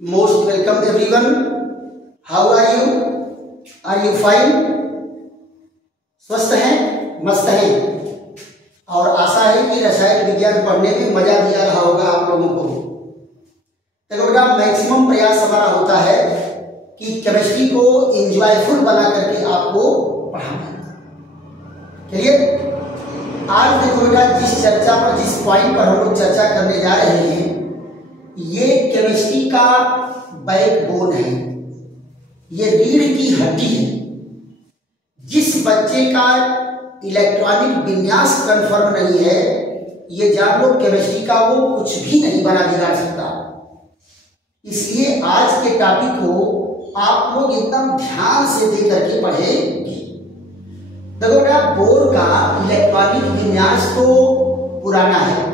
Most welcome everyone. How are you? Are you fine? स्वस्थ हैं, मस्त हैं और आशा है कि रसायन विज्ञान पढ़ने में मजा भी आ रहा होगा आप लोगों को। तो बेटा मैक्सिमम प्रयास हमारा होता है कि केमिस्ट्री को एंजॉयफुल बना करके आपको पढ़ाना। चलिए आज देखो बेटा जिस चर्चा पर जिस पॉइंट पर हम लोग चर्चा करने जा रहे हैं ये केमिस्ट्री का बैकबोन है, ये रीढ़ की हड्डी है। जिस बच्चे का इलेक्ट्रॉनिक विन्यास कंफर्म नहीं है ये जान लो केमिस्ट्री का वो कुछ भी नहीं बना बिगाड़ सकता। इसलिए आज के टॉपिक को आप लोग एकदम ध्यान से दे करके पढ़ेंगे। देखो बेटा बोर का इलेक्ट्रॉनिक विन्यास तो पुराना है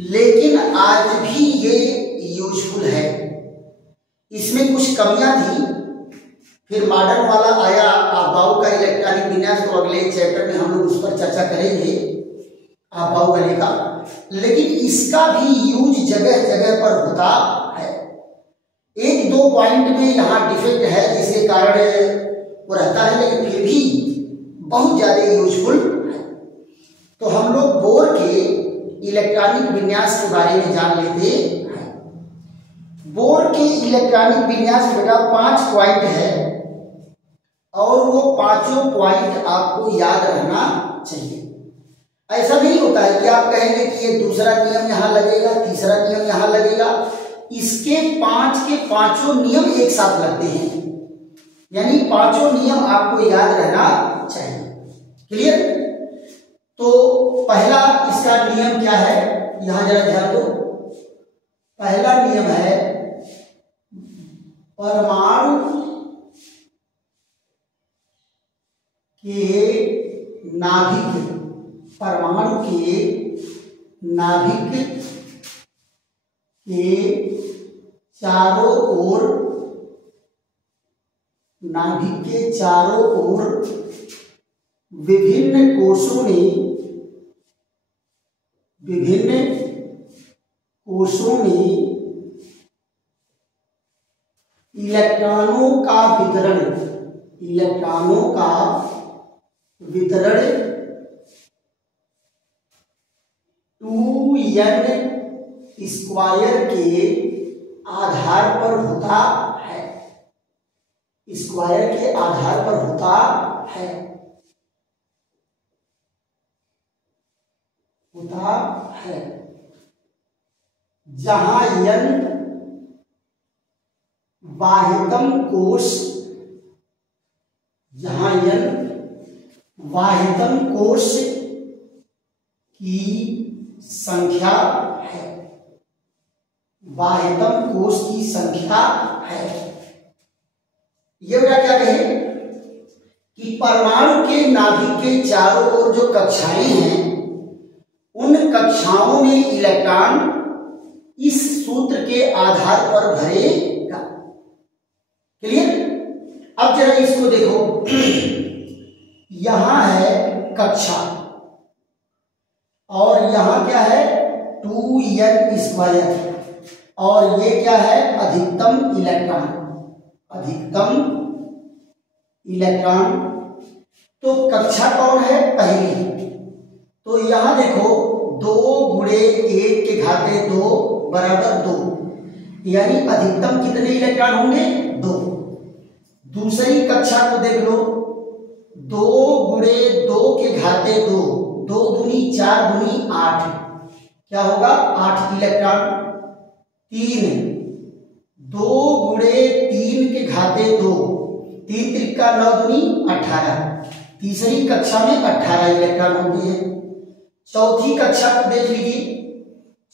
लेकिन आज भी ये यूजफुल है। इसमें कुछ कमियां थी, फिर मॉडर्न वाला आया आबाऊ का इलेक्ट्रॉनिक विन्यास, तो अगले चैप्टर में हम लोग उस पर चर्चा करेंगे आबाऊ गले का। लेकिन इसका भी यूज जगह जगह पर होता है। एक दो पॉइंट में यहाँ डिफेक्ट है जिसके कारण वो रहता है, लेकिन फिर भी बहुत ज्यादा यूजफुल है। तो हम लोग बोर के इलेक्ट्रॉनिक विन्यास के बारे में जान लेते हैं। बोर के इलेक्ट्रॉनिक विन्यास बेटा 5 पॉइंट है और वो पांचों पॉइंट आपको याद रहना चाहिए। ऐसा नहीं होता है कि आप कहेंगे कि ये दूसरा नियम यहाँ लगेगा, तीसरा नियम यहाँ लगेगा। इसके 5 के पांचों नियम एक साथ लगते हैं, यानी पांचों नियम आपको याद रहना चाहिए। क्लियर? तो पहला इसका नियम क्या है यहां जरा ध्यान दो। पहला नियम है परमाणु के नाभिक, परमाणु के नाभिक के चारों ओर, नाभिक के चारों ओर विभिन्न कोषों में इलेक्ट्रॉनों का वितरण 2n स्क्वायर के आधार पर होता है। स्क्वायर के आधार पर होता है, जहां n वाहितम कोष की संख्या है, वाहितम कोष की संख्या है। ये बेटा क्या कहे कि परमाणु के नाभिक के चारों ओर जो कक्षाएं हैं उन कक्षाओं में इलेक्ट्रॉन इस सूत्र के आधार पर भरेगा। क्लियर? अब जरा इसको देखो, यहां है कक्षा और यहां क्या है 2n स्क्वायर और ये क्या है अधिकतम इलेक्ट्रॉन। तो कक्षा कौन है पहली, तो यहां देखो 2 गुणे 1 के घाते 2 बराबर 2, यानी अधिकतम कितने इलेक्ट्रॉन होंगे 2। दूसरी कक्षा को देख लो 2 गुणे 2 के घाते 2, 2 दूनी 4 दूनी 8, क्या होगा 8 इलेक्ट्रॉन। 3 2 गुणे 3 के घाते 2, 3 त्रिका 9 दूनी 18, तीसरी कक्षा में 18 इलेक्ट्रॉन होते हैं। चौथी कक्षा को देख लीजिए,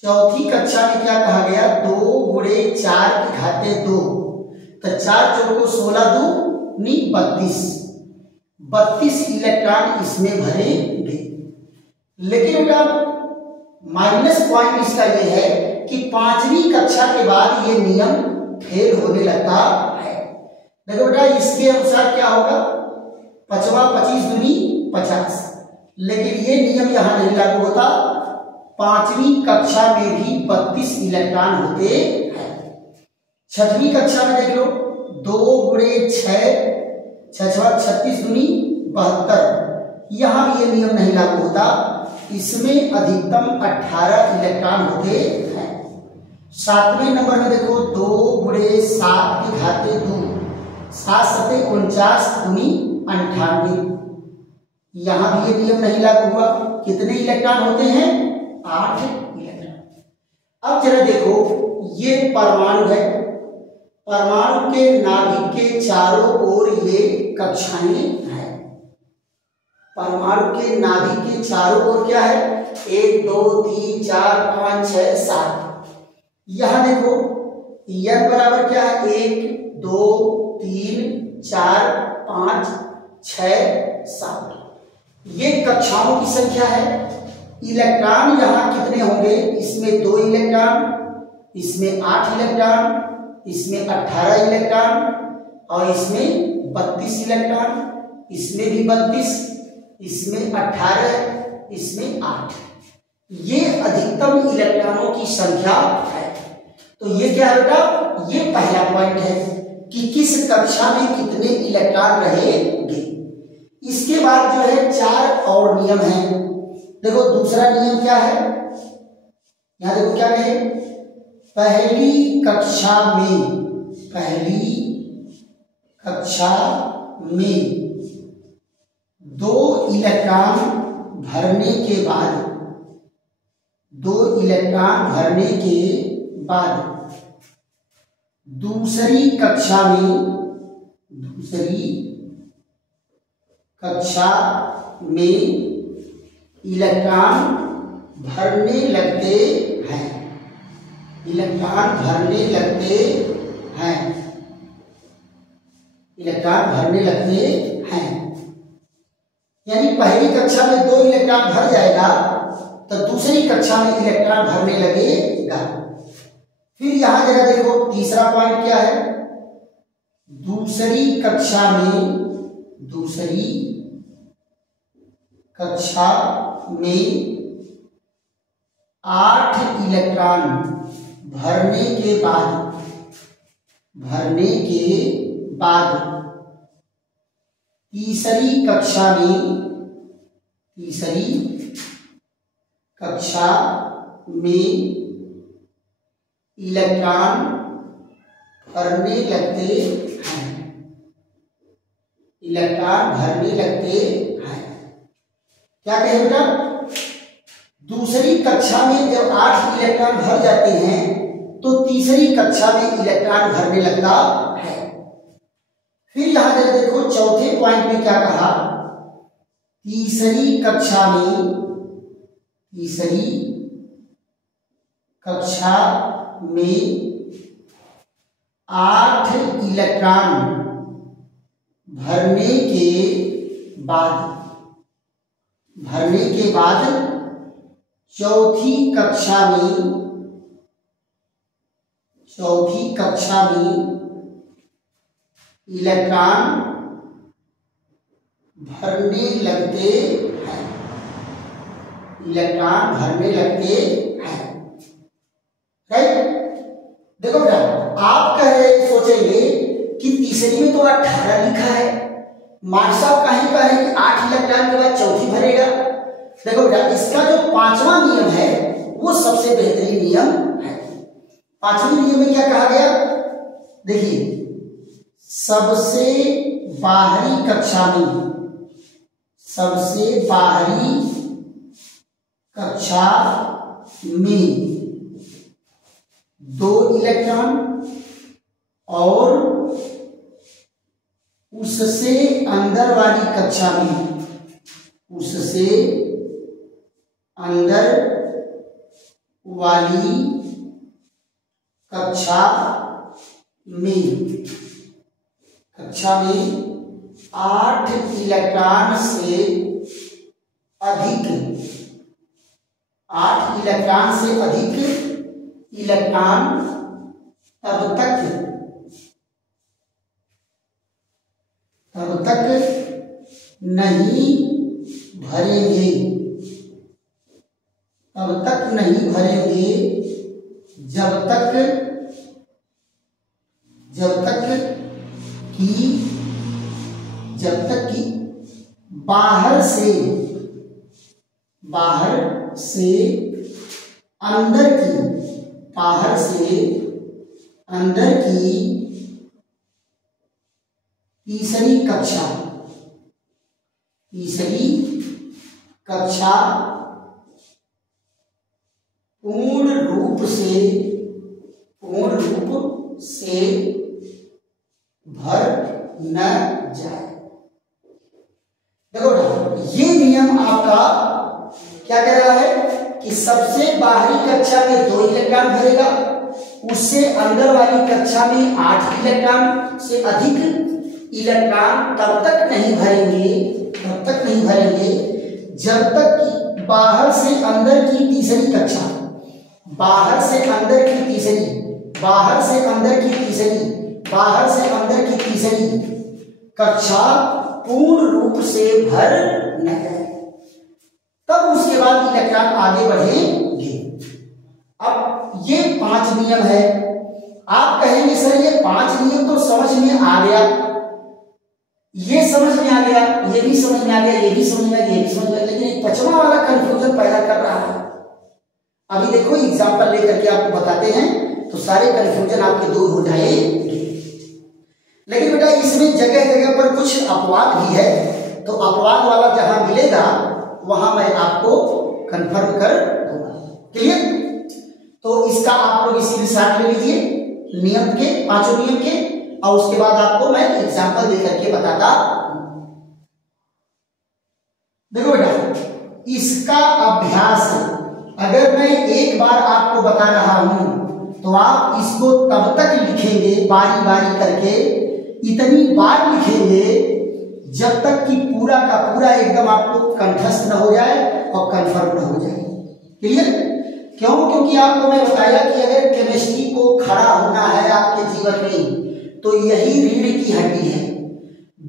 चौथी कक्षा में क्या कहा गया 2 गुणे 4 के घाते 2, तो 4 चौको 16 दूनी 32 इलेक्ट्रॉन इसमें भरेंगे। लेकिन बेटा माइनस पॉइंट इसका ये है कि 5वीं कक्षा के बाद ये नियम फेल होने लगता है। देखो बेटा इसके अनुसार क्या होगा 5 25 दूनी 50, लेकिन ये नियम यहां नहीं लागू होता। 5वीं कक्षा में भी 32 इलेक्ट्रॉन होते हैं। छठवीं कक्षा में देख लो 2 गुणे 6, 36 दूनी 72। यहां भी ये नियम नहीं लागू होता, इसमें अधिकतम 18 इलेक्ट्रॉन होते हैं। 7वें नंबर में देखो 2 गुणे 7 की घाते 2, 7 सते 49 दूनी 98। यहां भी ये नियम नहीं लागू हुआ, कितने इलेक्ट्रॉन होते हैं? 8 इलेक्ट्रॉन। अब जरा देखो ये परमाणु है, परमाणु के नाभिक के चारों ओर ये कक्षाएं हैं। परमाणु के नाभिक के चारों ओर क्या है? 1 2 3 4 5 6 7। यहां देखो n बराबर क्या है? 1 2 3 4 5 6 7। ये कक्षाओं की संख्या है। इलेक्ट्रॉन यहां कितने होंगे? इसमें 2 इलेक्ट्रॉन, इसमें 8 इलेक्ट्रॉन, इसमें 18 इलेक्ट्रॉन और इसमें 32 इलेक्ट्रॉन, इसमें भी 32, इसमें 18, इसमें 8। ये अधिकतम इलेक्ट्रॉनों की संख्या है। तो ये क्या है बेटा? ये पहला पॉइंट है कि किस कक्षा में कितने इलेक्ट्रॉन रहेंगे। इसके बाद जो है 4 और नियम हैं। देखो दूसरा नियम क्या है? यहां देखो क्या कहे? पहली कक्षा में 2 इलेक्ट्रॉन भरने के बाद, 2 इलेक्ट्रॉन भरने के बाद दूसरी कक्षा में इलेक्ट्रॉन भरने लगते हैं, इलेक्ट्रॉन भरने लगते हैं, इलेक्ट्रॉन भरने लगते हैं। यानी पहली कक्षा में 2 इलेक्ट्रॉन भर जाएगा तो दूसरी कक्षा में इलेक्ट्रॉन भरने लगेगा। फिर यहां जरा देखो तीसरा पॉइंट क्या है? दूसरी कक्षा में 8 इलेक्ट्रॉन भरने के बाद तीसरी कक्षा में इलेक्ट्रॉन भरने लगते हैं, इलेक्ट्रॉन भरने लगते हैं। क्या कहे बेटा? दूसरी कक्षा में जब 8 इलेक्ट्रॉन भर जाते हैं तो तीसरी कक्षा में इलेक्ट्रॉन भरने लगता है। फिर यहां जरा देखो चौथे पॉइंट में क्या कहा? तीसरी कक्षा में 8 इलेक्ट्रॉन भरने के बाद चौथी कक्षा में इलेक्ट्रॉन भरने लगते हैं, इलेक्ट्रॉन भरने लगते हैं। राइट? देखो बेटा आप कह रहे सोचेंगे कि तीसरी में तो 18 लिखा है, मार्क्स साहब कहीं कह रहे कि 8 इलेक्ट्रॉन के बाद चौथी भरेगा। देखो बेटा इसका जो 5वां नियम है वो सबसे बेहतरीन नियम है। 5वें नियम में क्या कहा गया? देखिए सबसे बाहरी कक्षा में 2 इलेक्ट्रॉन और उससे अंदर वाली कक्षा में 8 इलेक्ट्रॉन से अधिक इलेक्ट्रॉन तब तक नहीं भरेंगे, जब तक जब तक कि बाहर से अंदर की तीसरी कक्षा पूर्ण रूप से भर न जाए। देखो ये नियम आपका क्या कह रहा है कि सबसे बाहरी कक्षा में 2 इलेक्ट्रॉन भरेगा, उससे अंदर वाली कक्षा में 8 इलेक्ट्रॉन से अधिक इलेक्ट्रॉन तब तक नहीं भरेंगे जब तक कि बाहर से अंदर की तीसरी कक्षा पूर्ण रूप से भर न जाए, तब उसके बाद इलेक्ट्रॉन आगे बढ़ेंगे। अब ये 5 नियम है। आप कहेंगे सर ये 5 नियम तो समझ में आ गया, ये समझ में आ गया, ये भी समझ में आ गया, ये भी समझ में आ गया, ये भी समझ में आ गया, लेकिन एक 5वां वाला कंफ्यूजन पैदा कर रहा है। अभी देखो एग्जांपल लेकर के आपको बताते हैं तो सारे कंफ्यूजन आपके दूर हो जाएंगे। लेकिन बेटा इसमें जगह जगह पर कुछ अपवाद भी है, तो अपवाद वाला जहां मिलेगा वहां मैं आपको कंफर्म कर दूंगा। क्लियर? तो इसका आप लोग स्क्रीनशॉट ले लीजिए नियम के, 5 नियम के, और उसके बाद आपको मैं एग्जांपल देकर के बताता। देखो बेटा इसका अभ्यास अगर मैं एक बार आपको बता रहा हूं तो आप इसको तब तक लिखेंगे बारी बारी करके, इतनी बार लिखेंगे जब तक कि पूरा का पूरा एकदम आपको कंठस्थ न हो जाए और कंफर्म न हो जाए। क्लियर? क्यों? क्योंकि आपको मैं बताया कि अगर केमिस्ट्री को खड़ा होना है आपके जीवन में तो यही रीढ़ की हड्डी है।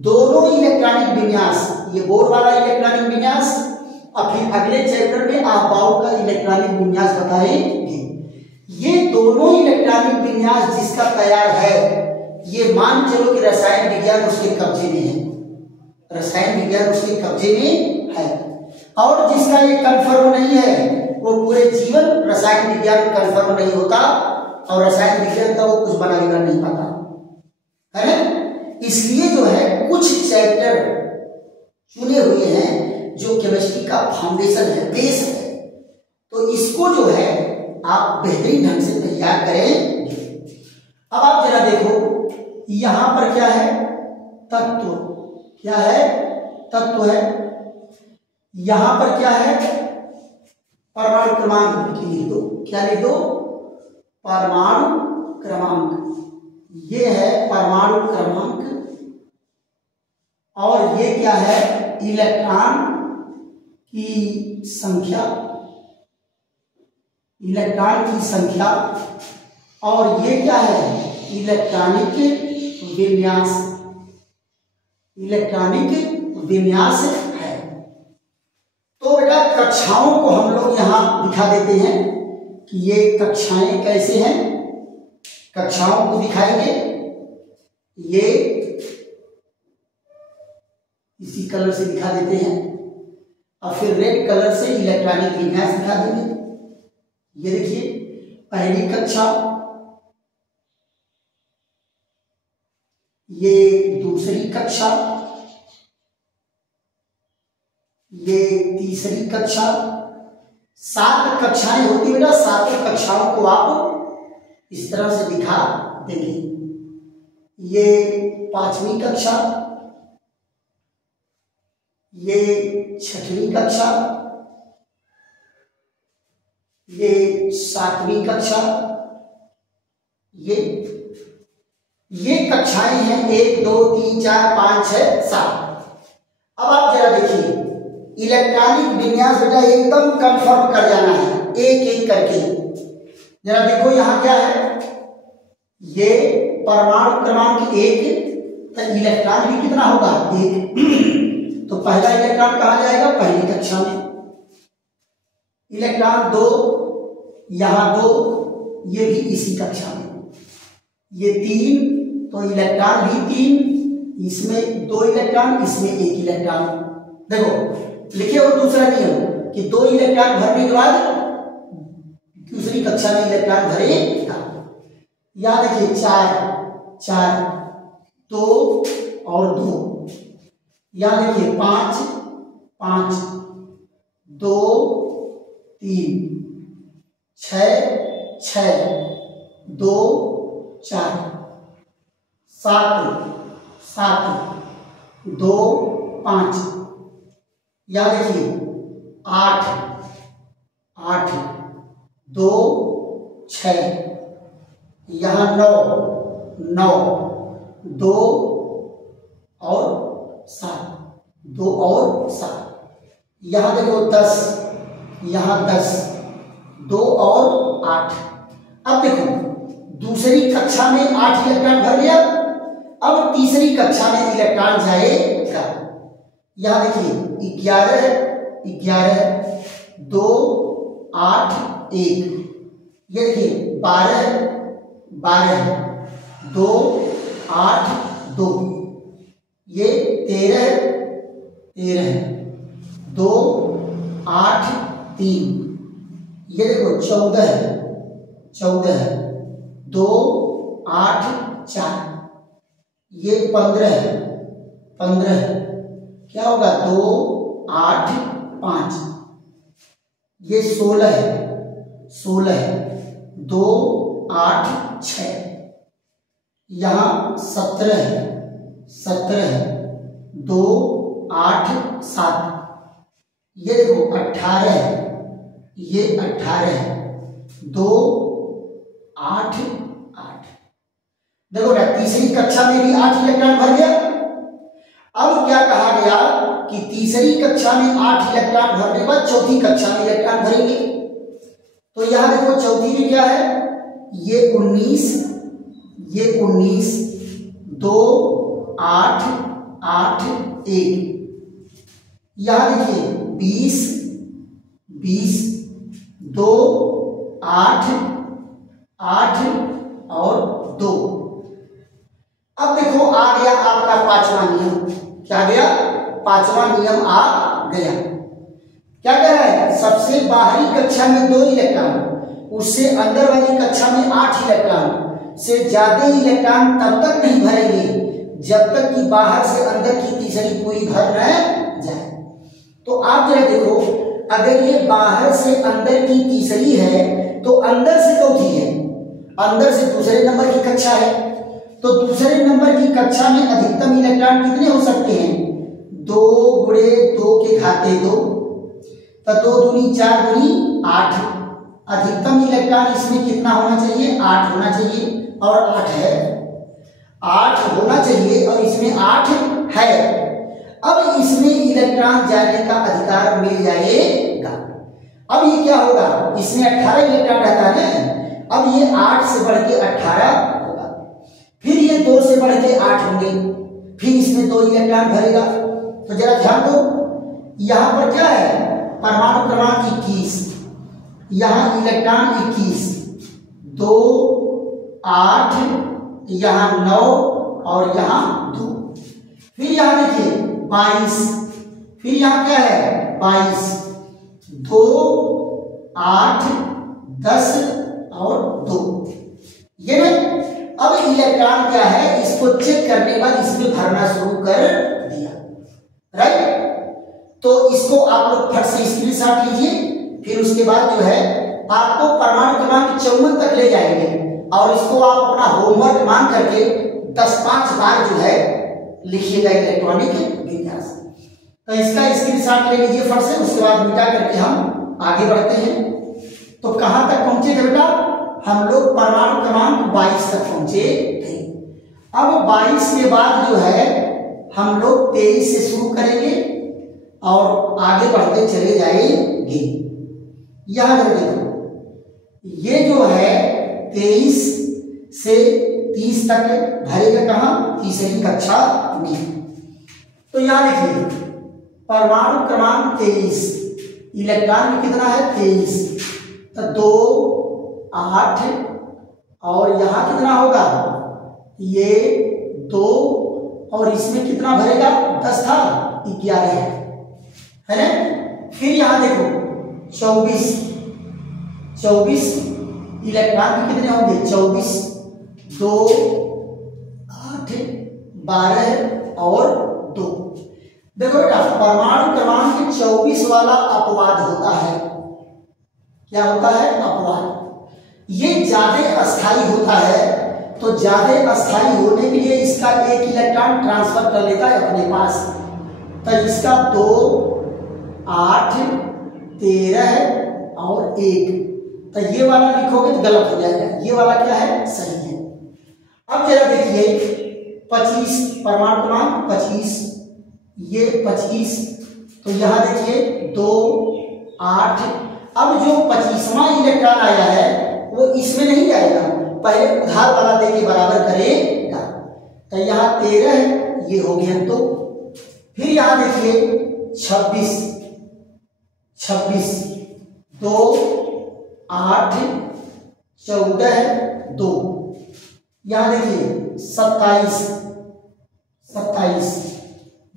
दोनों इलेक्ट्रॉनिक विन्यास, ये बोर वाला इलेक्ट्रॉनिक विन्यास और फिर अगले चैप्टर में आप बाउ का इलेक्ट्रॉनिक विन्यास बताएंगे। ये दोनों इलेक्ट्रॉनिक विन्यास जिसका तैयार है, ये मान चलो कि रसायन विज्ञान उसके कब्जे में है, रसायन विज्ञान उसके कब्जे में है, और जिसका ये कंफर्म नहीं है वो पूरे जीवन रसायन विज्ञान कंफर्म नहीं होता और रसायन विज्ञान का वो कुछ बना बिगाड़ नहीं पाता है ना। इसलिए जो है कुछ चैप्टर चुने हुए हैं जो केमिस्ट्री का फाउंडेशन है, बेस है, तो इसको जो है आप बेहतरीन ढंग से तैयार करेंगे। अब आप जरा देखो यहां पर क्या है, तत्व, क्या है, तत्व है। यहां पर क्या है, परमाणु क्रमांक लिख दो, क्या लिख दो, परमाणु क्रमांक। ये है परमाणु क्रमांक और ये क्या है, इलेक्ट्रॉन की संख्या, इलेक्ट्रॉन की संख्या, और ये क्या है, इलेक्ट्रॉनिक विन्यास, इलेक्ट्रॉनिक विन्यास है। तो बेटा कक्षाओं को हम लोग यहां दिखा देते हैं कि ये कक्षाएं कैसे हैं, कक्षाओं को दिखाएंगे। ये इसी कलर से दिखा देते हैं और फिर रेड कलर से इलेक्ट्रॉनिक विन्यास दिखा देंगे। ये देखिए पहली कक्षा, ये दूसरी कक्षा, ये तीसरी कक्षा। 7 कक्षाएं होती बेटा, 7 कक्षाओं को आप इस तरह से दिखा देंगे। ये 5वीं कक्षा, ये 6वीं कक्षा, ये 7वीं कक्षा, ये कक्षाएं हैं 1 2 3 4 5 6 7। अब आप जरा देखिए इलेक्ट्रॉनिक विन्यास बेटा एकदम कंफर्म कर जाना है एक एक करके। जरा देखो यहां क्या है, ये परमाणु क्रमांक 1, तो इलेक्ट्रॉन भी कितना होगा, 1। तो पहला इलेक्ट्रॉन कहां जाएगा, पहली कक्षा में। इलेक्ट्रॉन 2, यहां 2, ये भी इसी कक्षा में। ये 3, तो इलेक्ट्रॉन भी 3, इसमें 2 इलेक्ट्रॉन, इसमें 1 इलेक्ट्रॉन। देखो लिखे हो दूसरा नियम कि 2 इलेक्ट्रॉन भरने के बाद दूसरी कक्षा में इलेक्ट्रॉन भरेगा। यहाँ देखिए 4 2 और 2, यहाँ देखिए 5 2 3 6 2 4 7 2 5, यहाँ देखिए 8 2 6, यहाँ 9 2 और 7, यहाँ देखो 10, यहाँ 10 2 और 8। अब देखो दूसरी कक्षा में 8 इलेक्ट्रॉन भर लिया, अब तीसरी कक्षा में इलेक्ट्रॉन जाएगा। यहाँ देखिए 11 2 8 1, ये देखिए 12 2 8 2, ये 13 2 8 3, ये देखो 14 2 8 4, ये 15 क्या होगा 2 8 5, ये 16 2 8 6, यहाँ 17 2 8 7, ये देखो 18 2 8 8। देखो ना तीसरी कक्षा में भी 8 इलेक्ट्रॉन भर गया। अब क्या कहा गया कि तीसरी कक्षा में 8 इलेक्ट्रॉन भरने के बाद चौथी कक्षा में इलेक्ट्रॉन भरेंगे। तो यहां देखो चौथी में क्या है, ये 19 2 8 8 1, यहां देखिए 20 2 8 8 और 2। अब देखो आ गया आपका पांचवा नियम। क्या गया? पांचवा नियम आ गया। क्या कह रहा है? सबसे बाहरी कक्षा में 2 इलेक्ट्रॉन, उससे अंदर वाली कक्षा में 8 इलेक्ट्रॉन से ज्यादा इलेक्ट्रॉन तब तक नहीं भरेंगे जब तक कि बाहर से अंदर की तीसरी पूरी भर न जाए। तो आप जरा देखो, अगर ये बाहर से अंदर की तीसरी है तो अंदर से चौथी है, अंदर से दूसरे नंबर की कक्षा है, तो दूसरे नंबर की कक्षा में अधिकतम इलेक्ट्रॉन कितने हो सकते हैं? 2 गुणे 2 के घाते 2, तो 2 दूनी 4 दूनी 8। अधिकतम इलेक्ट्रॉन इसमें कितना होना चाहिए? 8 होना चाहिए, और 8 है, 8 होना चाहिए और इसमें 8 है। अब इसमें इलेक्ट्रॉन जाने का अधिकार मिल जाएगा। अब ये क्या होगा? इसमें 18 इलेक्ट्रॉन रहता है ना, अब ये 8 से बढ़ के 18 होगा, फिर ये 2 से बढ़ के 8 होंगे, फिर इसमें 2 इलेक्ट्रॉन भरेगा। तो जरा ध्यान दो, यहां पर क्या है? परमाणु क्रमांक 21, यहां इलेक्ट्रॉन 21, 2 8, यहां 9 और यहां 2, फिर यहां देखिए 22, फिर यहां क्या है? 22, 2 8 10 और 2, ये ना। अब इलेक्ट्रॉन क्या है, इसको चेक करने के बाद इसमें भरना शुरू कर दिया, राइट। तो इसको आप लोग फट से स्क्रीनशॉट लीजिए, फिर उसके बाद जो है आपको परमाणु क्रमांक 54 तक ले जाएंगे और इसको आप अपना होमवर्क मान करके 10-5 बार जो है लिखिएगा इलेक्ट्रॉनिक विन्यास। तो इसका स्क्रीनशॉट ले लीजिए फट से, उसके बाद मिटा करके हम आगे बढ़ते हैं। तो कहां तक पहुंचे थे बेटा? हम लोग परमाणु क्रमांक 22 तक पहुंचे थे। अब 22 के बाद जो है हम लोग 23 से शुरू करेंगे और आगे बढ़ते चले जाएंगे। यहां देखो, ये जो है 23 से 30 तक भरेगा कहां? तीसरी कक्षा में। तो यहां देखिए परमाणु क्रमांक 23, इलेक्ट्रॉन में कितना है? 23, तो 2 8 और यहां कितना होगा? ये 2 और इसमें कितना भरेगा 10 था 11 है ना। फिर यहां देखो 24 इलेक्ट्रॉन भी कितने होंगे 24 2 8 12 और 2। देखो बेटा परमाणु क्रमांक 24 वाला अपवाद होता है। क्या होता है अपवाद। ये ज्यादा अस्थाई होता है तो ज्यादा अस्थाई होने के लिए इसका एक इलेक्ट्रॉन ट्रांसफर कर लेता है अपने पास। तो इसका 2 8 13 और 1 तो ये वाला लिखोगे तो गलत हो जाएगा। ये वाला क्या है सही है। अब जरा देखिए 25 परमाणु क्रमांक 25 ये 25 तो यहां देखिए 2 8। अब जो 25वां इलेक्ट्रॉन आया है वो इसमें नहीं जाएगा पहले उधार वाला दे के बराबर करेगा। तो यहाँ 13 है ये हो गया 2। फिर यहाँ देखिए 26 2 8 14 2। यहाँ देखिए 27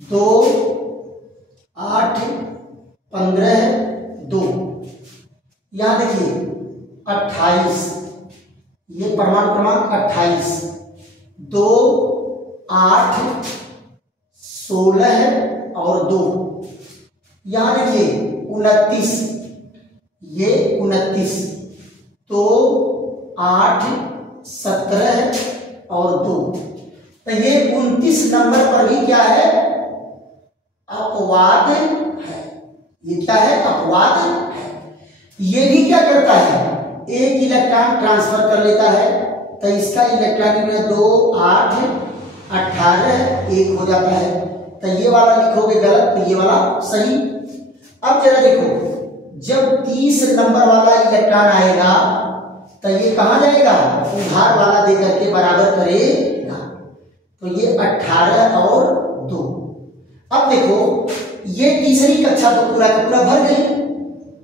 2 8 15 2। यहाँ देखिए 28 ये परमाणु क्रमांक 28 2 8 16 और 2। यहाँ देखिए 29 ये 29 2 8 17 और 2। तो ये 29 नंबर पर भी क्या है अपवाद है। ये क्या है अपवाद है। ये भी क्या करता है एक इलेक्ट्रॉन ट्रांसफर कर लेता है। तो इसका इलेक्ट्रॉन 2 8 18 1 हो जाता है। तो ये वाला लिखोगे गलत तो ये वाला सही। अब जरा देखो जब 30 नंबर वाला इलेक्ट्रॉन आएगा तो ये कहां जाएगा उधार वाला दे करके बराबर करेगा। तो ये 18 और 2। अब देखो ये तीसरी कक्षा तो पूरा का पूरा भर गई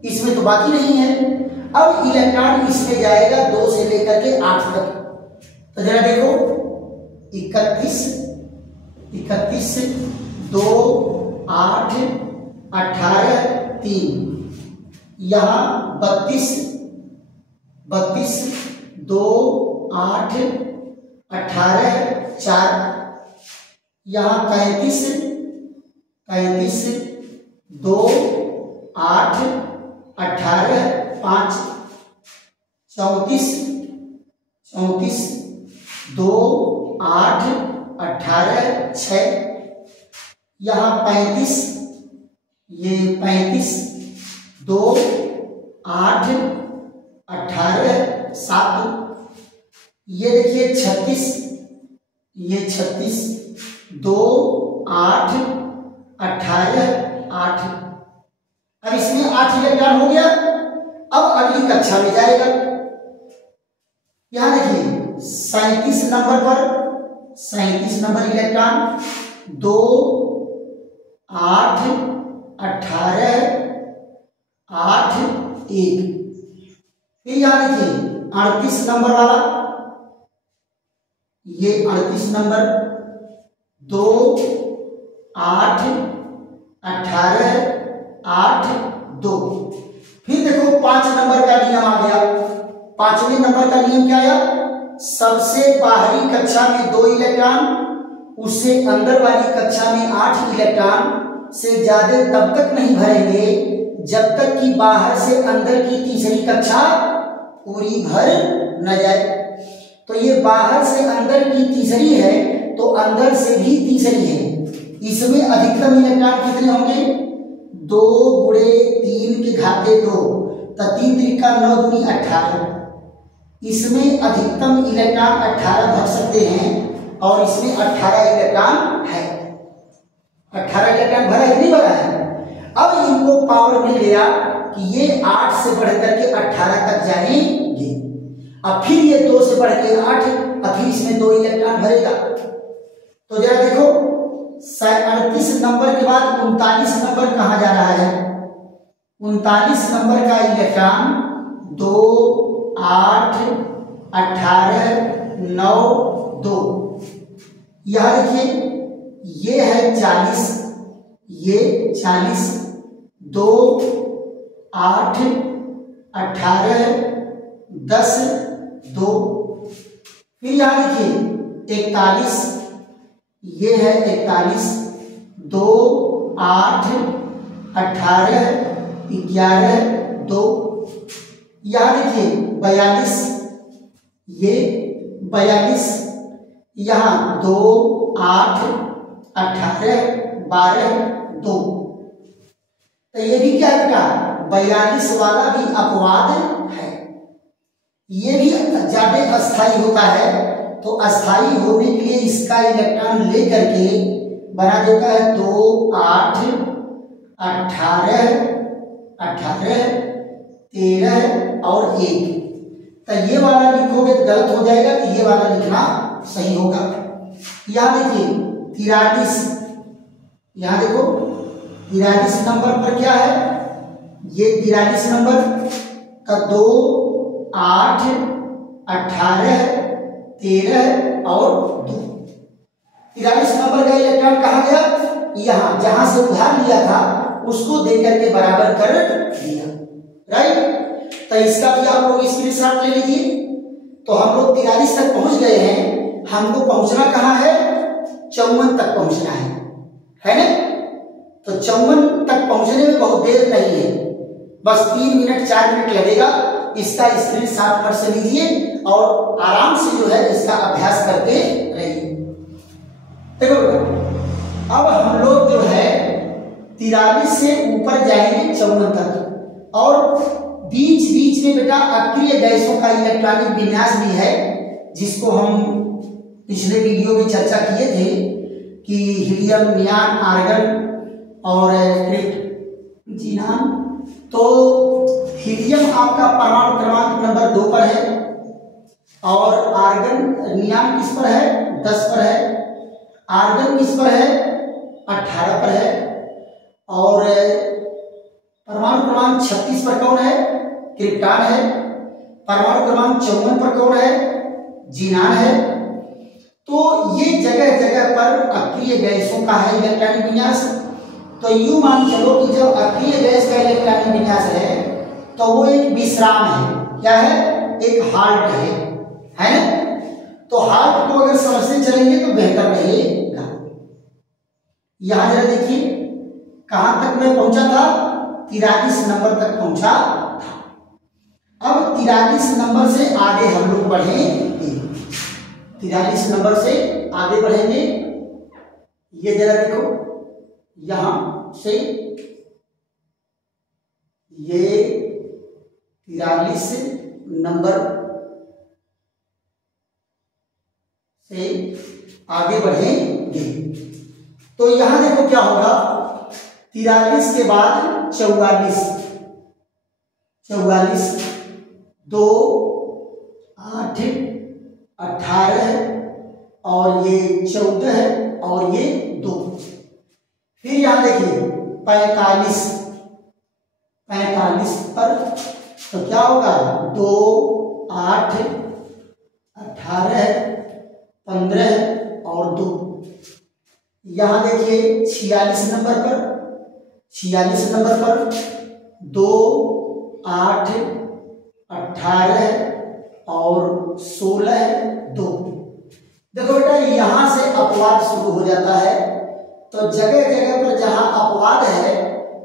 इसमें तो बाकी नहीं है। अब इलेक्ट्रॉन इसमें जाएगा 2 से लेकर के 8 तक। तो जरा देखो 31 2 8 18 3। यहाँ 32 2 8 18 4। यहाँ 35 2 8 18 5। 34 2 8 18 6। यहाँ 35 ये 2 8 18 7। ये देखिए 36 ये 2 8 18 8। अब इसमें 8 इलेक्ट्रॉन हो गया। अब अगली कक्षा में जाएगा। यहां देखिए 37 नंबर पर 37 नंबर इलेक्ट्रॉन 2 8 18 8 1। फिर यहां देखिए 38 नंबर वाला ये 38 नंबर 2 8 18 8 2। फिर देखो 5 नंबर का नियम आ गया। 5वें नंबर का नियम क्या आया सबसे बाहरी कक्षा में 2 इलेक्ट्रॉन उससे अंदर वाली कक्षा में 8 इलेक्ट्रॉन से ज्यादा तब तक नहीं भरेंगे जब तक कि बाहर से अंदर की तीसरी कक्षा पूरी भर न जाए। तो ये बाहर से अंदर की तीसरी है तो अंदर से भी तीसरी है। इसमें अधिकतम इलेक्ट्रॉन कितने होंगे 2 गुणे 3 के घाते 2 तो 3 त्रिका 9 दूनी 18। इसमें अधिकतम इलेक्ट्रॉन 18 भर सकते हैं और इसमें 18 इलेक्ट्रॉन है। 18 इलेक्ट्रॉन भरा है नहीं भरा है। अब इनको पावर मिल गया कि ये 8 से बढ़ करके 18 तक जाएंगे। अब फिर ये 2 से बढ़ के 8 अब फिर इसमें 2 इलेक्ट्रॉन भरेगा। तो जरा देखो 38 नंबर के बाद 39 नंबर कहां जा रहा है। 39 नंबर का इलेक्ट्रॉन 2 8 18 9 2। यहाँ देखिए ये है 40, ये 40, 2 8 18 10 2। फिर यहाँ देखिए 41, ये है 41, 2 8 18 11 2। यहाँ देखिए 42, ये 42, यहाँ 2 8 18 12 2। तो ये भी क्या का 42 वाला भी अपवाद है। ये भी ज्यादा अस्थाई होता है, तो अस्थाई होने के लिए इसका इलेक्ट्रॉन लेकर के बना देता है 2 8 18 18 13 और 1। तो ये वाला लिखोगे तो गलत हो जाएगा, तो ये वाला लिखना सही होगा। यहाँ देखिए 43, यहाँ देखो 43 नंबर पर क्या है, ये 43 नंबर का 2 8 18 13 और 2। 43 नंबर का इलेक्ट्रॉन कहाँ गया, यहाँ जहां से उधार लिया था उसको देकर के बराबर कर दिया, राइट। तो इसका भी आप लोग स्क्रीनशॉट ले लीजिए। तो हम लोग 43 तक पहुंच गए हैं, हमको पहुंचना कहाँ है, 54 तक पहुंचना है ना। तो 54 तक पहुंचने में बहुत देर नहीं है, बस 3 मिनट 4 मिनट लगेगा। इसका स्क्रीनशॉट पर से लीजिए और आराम से जो है इसका अभ्यास करते रहिए। देखो बेटा, अब हम लोग जो है 43 से ऊपर जाएंगे 54 तक, और बीच बीच में बेटा अक्रिय गैसों का इलेक्ट्रॉनिक विन्यास भी है, जिसको हम पिछले वीडियो में चर्चा किए थे कि हीलियम, नियान, आर्गन और क्रिप्टोनान। तो हीलियम आपका परमाणु क्रमांक नंबर 2 पर है, और आर्गन नियान किस पर है, 10 पर है, आर्गन किस पर है, 18 पर है, और परमाणु क्रमांक 36 पर कौन है, क्रिप्टॉन है। परमाणु क्रमांक 54 पर कौन है, जीनान है। तो ये जगह जगह पर अक्रिय गैसों का है इलेक्ट्रॉनिक विन्यास। तो यूं मान चलो कि जब अक्रिय गैस का इलेक्ट्रॉनिक विन्यास है तो वो एक विश्राम है, क्या है, एक हाल्ट है ना। तो हाल्ट को अगर समझते चलेंगे तो बेहतर रहेगा। यहां जरा देखिए कहां तक मैं पहुंचा था, 43 नंबर तक पहुंचा था। अब 43 नंबर से आगे हम लोग बढ़ेंगे, 43 नंबर से आगे बढ़ेंगे। ये जरा देखो, यहां से ये 43 नंबर से आगे बढ़ेंगे। तो यहां देखो क्या होगा, 43 के बाद 44, 2 8 18 और ये 14 और ये 2। फिर यहां देखिए 45 पर तो क्या होगा, 2 8 18 15 और 2। यहां देखिए 46 नंबर पर 2 8 18 और 16 2। देखो बेटा यहां से अपवाद शुरू हो जाता है। तो जगह जगह पर जहां अपवाद है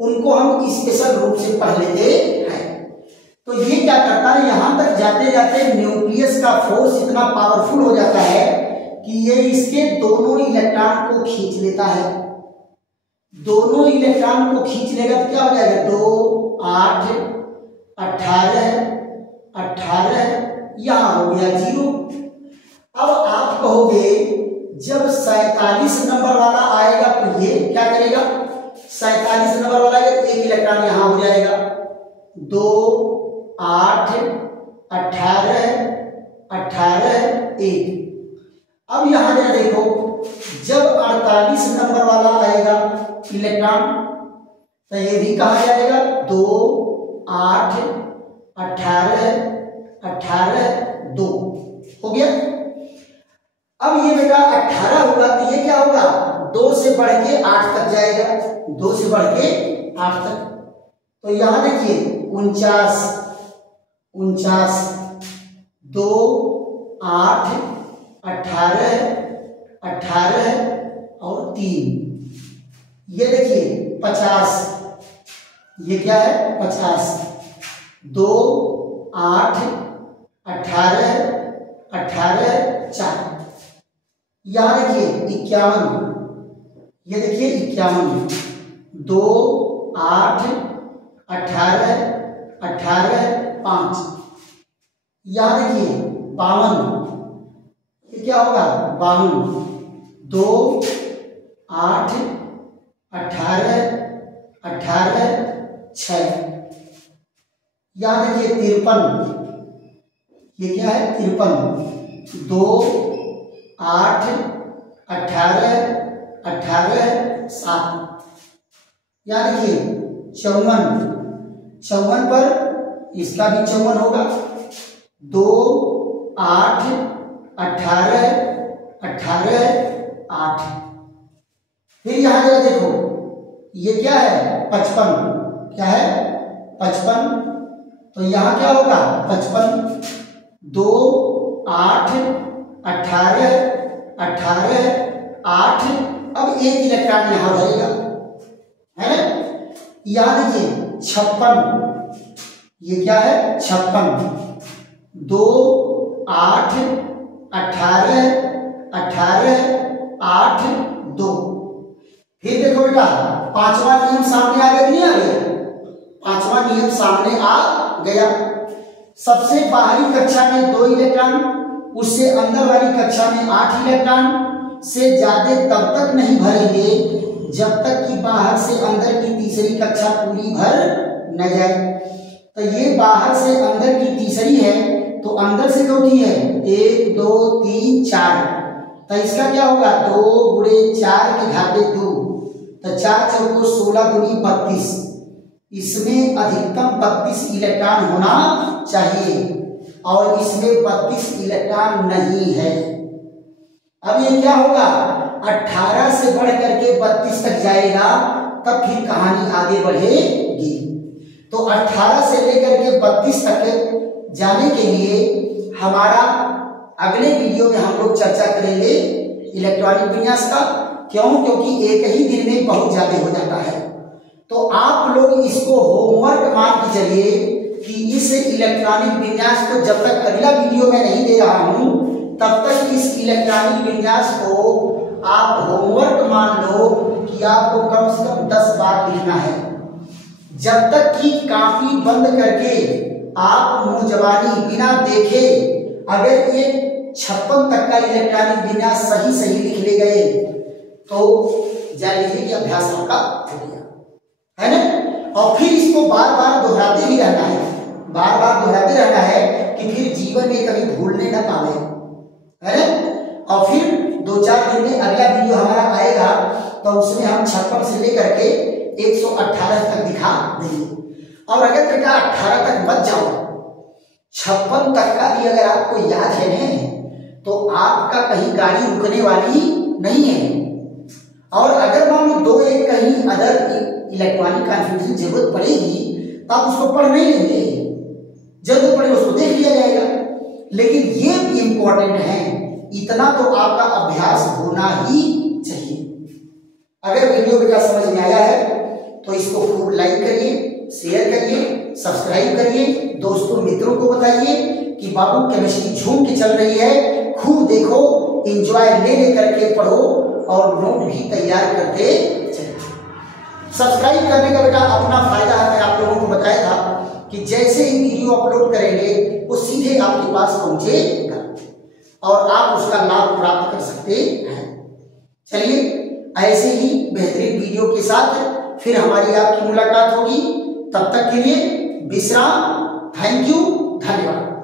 उनको हम स्पेशल रूप से पढ़ लेते हैं। तो ये क्या करता है, यहां तक जाते जाते न्यूक्लियस का फोर्स इतना पावरफुल हो जाता है कि ये इसके दोनों इलेक्ट्रॉन को खींच लेता है। दोनों इलेक्ट्रॉन को खींच लेगा तो क्या हो जाएगा, 2 8 18 यहां हो गया 0। अब आप कहोगे जब 47 नंबर वाला आएगा तो ये क्या करेगा, 47 नंबर वाला आएगा तो एक इलेक्ट्रॉन यहां हो जाएगा, 2 8 18 1। अब यहां जरा देखो, जब 48 नंबर वाला आएगा इलेक्ट्रॉन तो ये भी कहा जाएगा, 2 8 18 2 हो गया। अब ये बेटा 18 होगा बढ़ के 8 तक जाएगा, 2 से बढ़ के 8 तक। तो यहां देखिए 49, 2, 8, 18, 18 और 3, ये देखिए 50, ये क्या है 50, 2, 8, 18, 18, 4, यहां देखिए 51, ये देखिए 51, 2, 8, 18, 18, 5, यहां देखिए 52, ये क्या होगा 52, 2, 8, 18, 18, 6, यहां देखिए 53, ये क्या है 53, 2, 8, 18, 18, 7, यहां देखिए 54, 54 पर इसका भी 54 होगा, 2, 8, 18, 18, 8, फिर यहां जरा देखो ये क्या है 55, क्या है 55, तो यहां क्या होगा 55, 2, 8, 18, 18, 8, अब एक इलेक्ट्रॉन यहां भरेगा, है ना। यहां देखिए 56, ये क्या है 56, 2, 8, 18, 18, 8, 2, फिर देखो बेटा पांचवा नियम सामने आ गया कि नहीं आ गया, पांचवा नियम सामने आ गया। सबसे बाहरी कक्षा में 2 इलेक्ट्रॉन, उससे अंदर वाली कक्षा में 8 इलेक्ट्रॉन से ज्यादा तब तक नहीं भरेंगे जब तक कि बाहर से अंदर की तीसरी कक्षा पूरी भर न जाए। तो ये बाहर से अंदर की तीसरी है, तो अंदर से चौथी है 1, 2, 3, 4, तो इसका क्या होगा 2 × 4 के घाते 2, तो 4 चौको 16 दूनी 32, इसमें अधिकतम 32 इलेक्ट्रॉन होना चाहिए और इसमें 32 इलेक्ट्रॉन नहीं है। अब ये क्या होगा 18 से बढ़ करके 32 तक जाएगा, तब फिर कहानी आगे बढ़ेगी। तो 18 से लेकर के 32 तक जाने के लिए हमारा अगले वीडियो में हम लोग चर्चा करेंगे इलेक्ट्रॉनिक विन्यास का। क्यों? क्योंकि एक ही दिन में बहुत ज्यादा हो जाता है। तो आप लोग इसको होमवर्क मान के चलिए कि इस इलेक्ट्रॉनिक विन्यास को जब तक अगला वीडियो में नहीं दे रहा हूं तब तक इस इलेक्ट्रॉनिक विन्यास को आप होमवर्क मान लो कि आपको कम से कम 10 बार लिखना है। जब तक कि कॉपी बंद करके आप मुंह जबानी बिना देखे अगर ये 56 तक का इलेक्ट्रॉनिक विन्यास सही सही लिख ले गए तो जान लीजिए कि अभ्यास आपका हो गया, है ना। और फिर इसको बार बार दोहराते ही रहना है, बार बार दोहराते रहना है कि फिर जीवन में कभी भूलने न पावे, है ना। और फिर 2-4 दिन में अगला वीडियो हमारा आएगा तो उसमें हम 56 से लेकर के 118 तक दिखा देंगे। और अगर बेटा 18 तक मत जाओ, 56 तक का भी अगर आपको याद है ना तो आपका कहीं गाड़ी रुकने वाली नहीं है। और अगर मान लो 2-1 कहीं अदर इलेक्ट्रॉनिक कॉन्फ़िगरेशन जरूरत पड़ेगी तो आप उसको पढ़ नहीं लेंगे, जरूरत पड़ेगा उसको देख लिया जाएगा। लेकिन ये इंपॉर्टेंट है, इतना तो आपका अभ्यास होना ही चाहिए। अगर वीडियो बेटा समझ में आया है तो इसको खूब लाइक करिए, शेयर करिए, सब्सक्राइब करिए, दोस्तों मित्रों को बताइए कि बाबू केमिस्ट्री झूम के चल रही है, खूब देखो, एंजॉय ले करके पढ़ो और नोट भी तैयार करते चलिए। सब्सक्राइब करने का बेटा अपना फायदा है, मैं आप लोगों को बताया था कि जैसे ही वीडियो अपलोड करेंगे वो सीधे आपके पास पहुंचेगा और आप उसका लाभ प्राप्त कर सकते हैं। चलिए ऐसे ही बेहतरीन वीडियो के साथ फिर हमारी आपकी मुलाकात होगी। तब तक के लिए विश्राम। थैंक यू, धन्यवाद।